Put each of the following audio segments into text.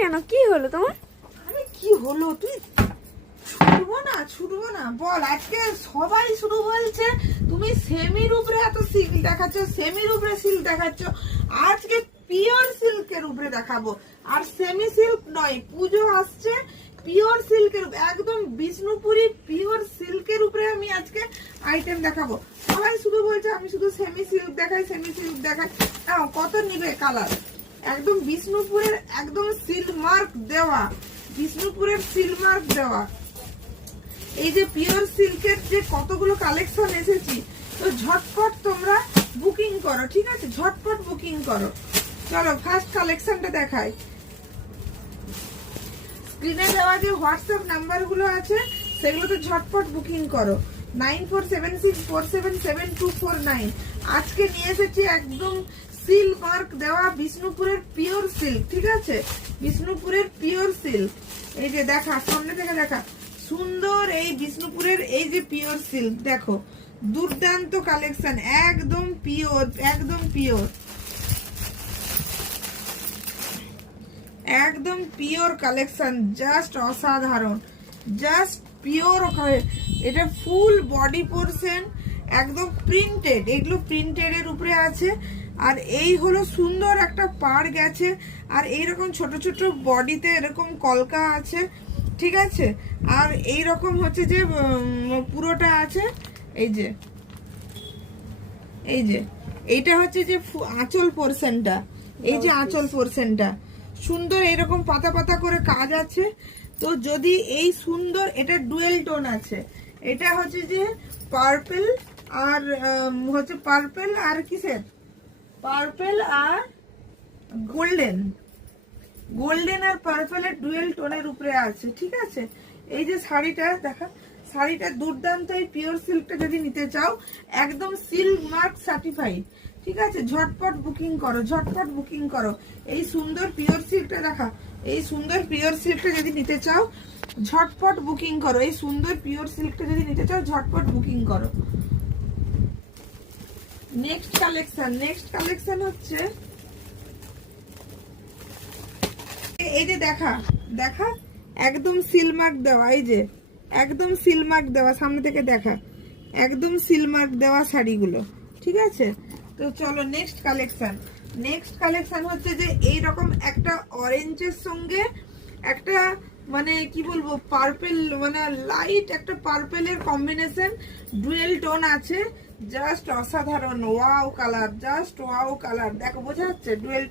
কেন? কি হলো তোমার? আরে কি হলো, তুই ছুটবো না বল। আজকে সবাই শুধু বলছে তুমি সেমির উপরে এত সিল্ক দেখাচ্ছ, সেমির উপরে সিল্ক দেখাচ্ছ। আজকে পিওর সিল্কের উপরে দেখাবো। আর সেমি সিল্ক নয়, পুজো আসছে, পিওর সিল্কের একদম বিষ্ণুপুরি পিওর সিল্কের উপরে আমি আজকে আইটেম দেখাবো। সবাই শুধু বলছে আমি শুধু সেমি সিল্ক দেখাই, সেমি সিল্ক দেখাই। কত নিবে কালার? একদম বিষ্ণুপুরের একদম সিল্ক মার্ক দেওয়া, বিষ্ণুপুরের সিল্ক মার্ক দেওয়া। এই যে পিওর সিল্কের যে কতগুলো কালেকশন এসেছি, তো ঝটপট তোমরা বুকিং করো, ঠিক আছে? ঝটপট বুকিং করো। চলো ফার্স্ট কালেকশনটা দেখাই। স্ক্রিনে দেওয়া যে হোয়াটসঅ্যাপ নাম্বার গুলো আছে সেগুলোতে ঝটপট বুকিং করো। 9476477249। আজকে নিয়ে এসেছি একদম সিল্ক মার্ক দেওয়া বিষ্ণুপুরের পিওর সিল্ক, ঠিক আছে? বিষ্ণুপুরের পিওর সিল্ক। এই যে দেখা, সামনে থেকে দেখা, সুন্দর এই বিষ্ণুপুরের এই যে পিওর সিল্ক, দেখো দুর্দান্ত কালেকশন, একদম পিওর, একদম পিওর, একদম পিওর কালেকশন, জাস্ট অসাধারণ, জাস্ট পিওর। এটা ফুল বডি পোরশন, একদম প্রিন্টেড, এগুলো প্রিন্টেড এর উপরে আছে। আর এই হলো সুন্দর একটা পাড় গেছে, আর এইরকম ছোট ছোট বডিতে এরকম কলকা আছে, ঠিক আছে? আর এই রকম হচ্ছে যে পুরোটা আছে, এই যে এই যে এইটা হচ্ছে যে আঁচল পোরশনটা, এই যে আঁচল পোরশনটা সুন্দর এরকম পাতা পাতা করে কাজ আছে। তো যদি এই সুন্দর, এটা ডুয়েল টোন আছে, এটা হচ্ছে যে পার্পল আর হচ্ছে পার্পল আর কিসের, পার্পল আর গোল্ডেন, গোল্ডেন আর পার্পলের ডুয়েল টোনের উপরে আছে, ঠিক আছে? এই যে শাড়িটা দেখা, শাড়িটা দুর্দান্ত। এই পিওর সিল্কটা যদি নিতে চাও, একদম সিল্ক মার্ক সার্টিফাইড, ঠিক আছে? ঝটপট বুকিং করো, ঝটপট বুকিং করো। এই সুন্দর পিওর সিল্কটা দেখা, এই সুন্দর পিওর সিল্কটা যদি নিতে চাও ঝটপট বুকিং করো। এই সুন্দর পিওর সিল্কটা যদি নিতে চাও ঝটপট বুকিং করো। নেক্সট কালেকশন হচ্ছে এই যে দেখা, দেখা একদম সিল মার্ক দেওয়া, এই যে একদম সিল মার্ক দেওয়া, সামনে থেকে দেখা, একদম সিল মার্ক দেওয়া শাড়িগুলো, ঠিক আছে? তো চলো নেক্সট কালেকশন হচ্ছে যে এইরকম একটা অরেঞ্জের সঙ্গে একটা মানে কি বলবো পার্পল, মানে লাইট একটা পার্পলের কম্বিনেশন, ডুয়েল টোন আছে, জাস্ট অসাধারণ, wow colour, just wow colour. দেখো বোঝা যাচ্ছে ডুয়েল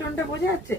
টোনটা, বোঝা যাচ্ছে।